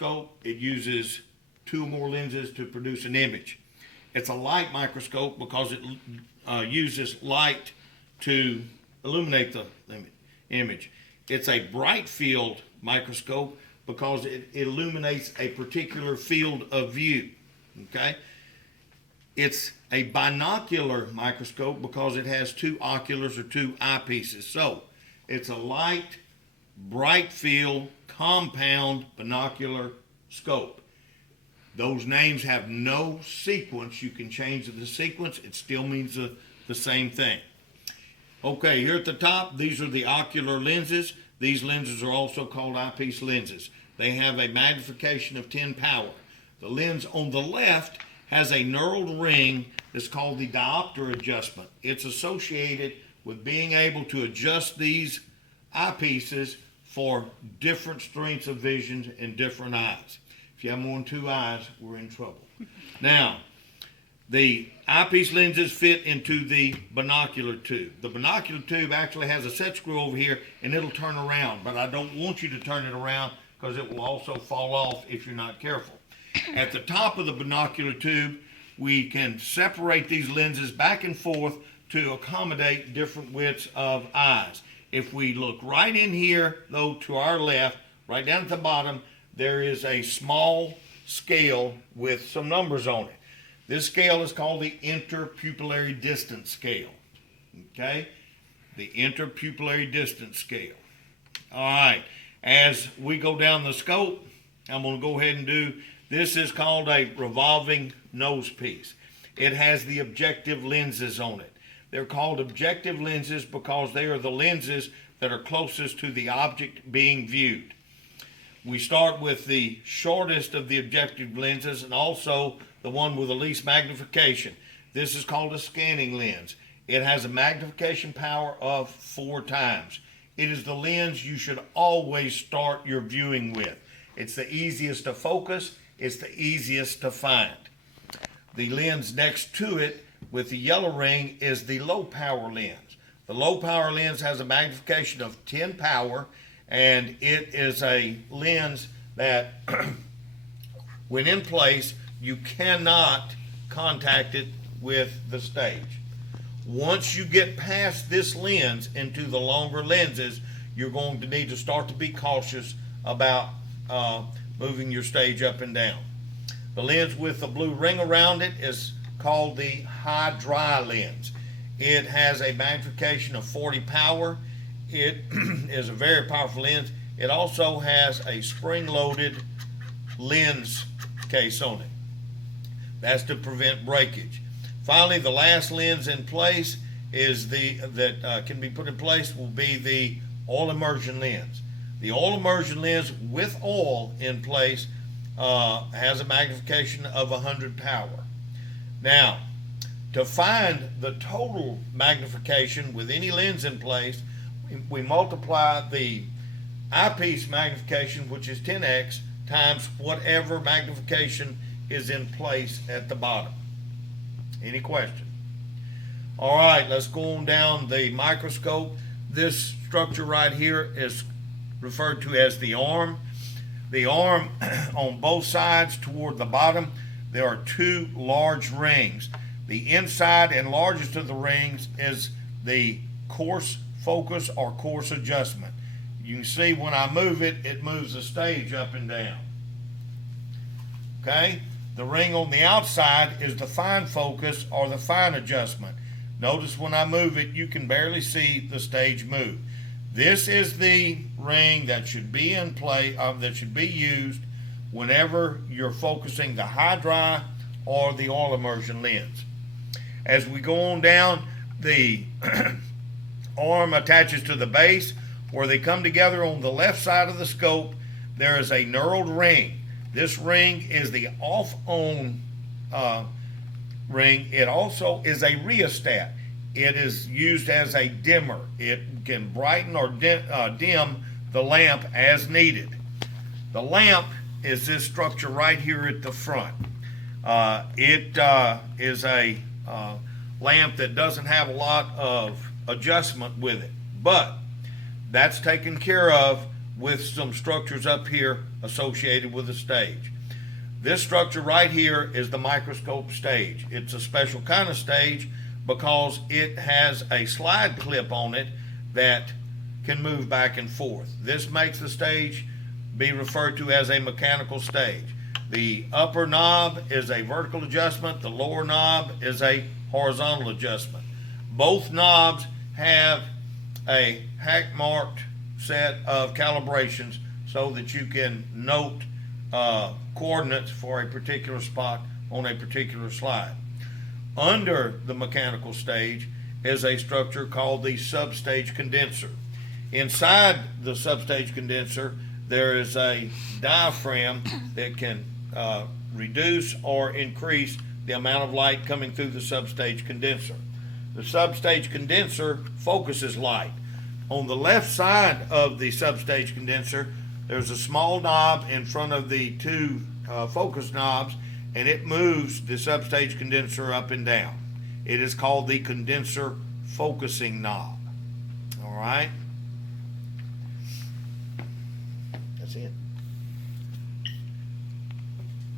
microscope, it uses 2 or more lenses to produce an image. It's a light microscope because it uses light to illuminate the image. It's a bright field microscope because it illuminates a particular field of view. Okay? It's a binocular microscope because it has 2 oculars or 2 eyepieces. So it's a light, bright field, compound binocular scope. Those names have no sequence. You can change the sequence. It still means the same thing. Okay, here at the top, these are the ocular lenses. These lenses are also called eyepiece lenses. They have a magnification of 10 power. The lens on the left has a knurled ring that's called the diopter adjustment. It's associated with being able to adjust these eyepieces for different strengths of vision in different eyes. If you have more than 2 eyes, we're in trouble. Now, the eyepiece lenses fit into the binocular tube. The binocular tube actually has a set screw over here and it'll turn around, but I don't want you to turn it around because it will also fall off if you're not careful. At the top of the binocular tube, we can separate these lenses back and forth to accommodate different widths of eyes. If we look right in here, though, to our left, right down at the bottom, there is a small scale with some numbers on it. This scale is called the interpupillary distance scale. Okay? The interpupillary distance scale. All right. As we go down the scope, I'm going to go ahead and do, this is called a revolving nose piece. It has the objective lenses on it. They're called objective lenses because they are the lenses that are closest to the object being viewed. We start with the shortest of the objective lenses and also the one with the least magnification. This is called a scanning lens. It has a magnification power of 4 times. It is the lens you should always start your viewing with. It's the easiest to focus. It's the easiest to find. The lens next to it with the yellow ring is the low power lens. The low power lens has a magnification of 10 power, and it is a lens that when in place, you cannot contact it with the stage. Once you get past this lens into the longer lenses, you're going to need to start to be cautious about moving your stage up and down. The lens with the blue ring around it is called the high dry lens. It has a magnification of 40 power. It is a very powerful lens. It also has a spring-loaded lens case on it. That's to prevent breakage. Finally, the last lens in place is that can be put in place will be the oil immersion lens. The oil immersion lens with oil in place has a magnification of 100 power. Now, to find the total magnification with any lens in place, we multiply the eyepiece magnification, which is 10x, times whatever magnification is in place at the bottom. Any question? All right, let's go on down the microscope. This structure right here is referred to as the arm. The arm on both sides toward the bottom, there are 2 large rings. The inside and largest of the rings is the coarse focus or coarse adjustment. You can see when I move it, it moves the stage up and down. Okay? The ring on the outside is the fine focus or the fine adjustment. Notice when I move it, you can barely see the stage move. This is the ring that should be in play, that should be used whenever you're focusing the high dry or the oil immersion lens. As we go on down, the arm attaches to the base. Where they come together on the left side of the scope, there is a knurled ring. This ring is the off-on ring. It also is a rheostat. It is used as a dimmer. It can brighten or dim the lamp as needed. The lamp is this structure right here at the front. It is a lamp that doesn't have a lot of adjustment with it, but that's taken care of with some structures up here associated with the stage. This structure right here is the microscope stage. It's a special kind of stage because it has a slide clip on it that can move back and forth. This makes the stage be referred to as a mechanical stage. The upper knob is a vertical adjustment, the lower knob is a horizontal adjustment. Both knobs have a hack-marked set of calibrations so that you can note coordinates for a particular spot on a particular slide. Under the mechanical stage is a structure called the substage condenser. Inside the substage condenser, there is a diaphragm that can reduce or increase the amount of light coming through the substage condenser. The substage condenser focuses light. On the left side of the substage condenser, there's a small knob in front of the two focus knobs, and it moves the substage condenser up and down. It is called the condenser focusing knob. All right? That's it.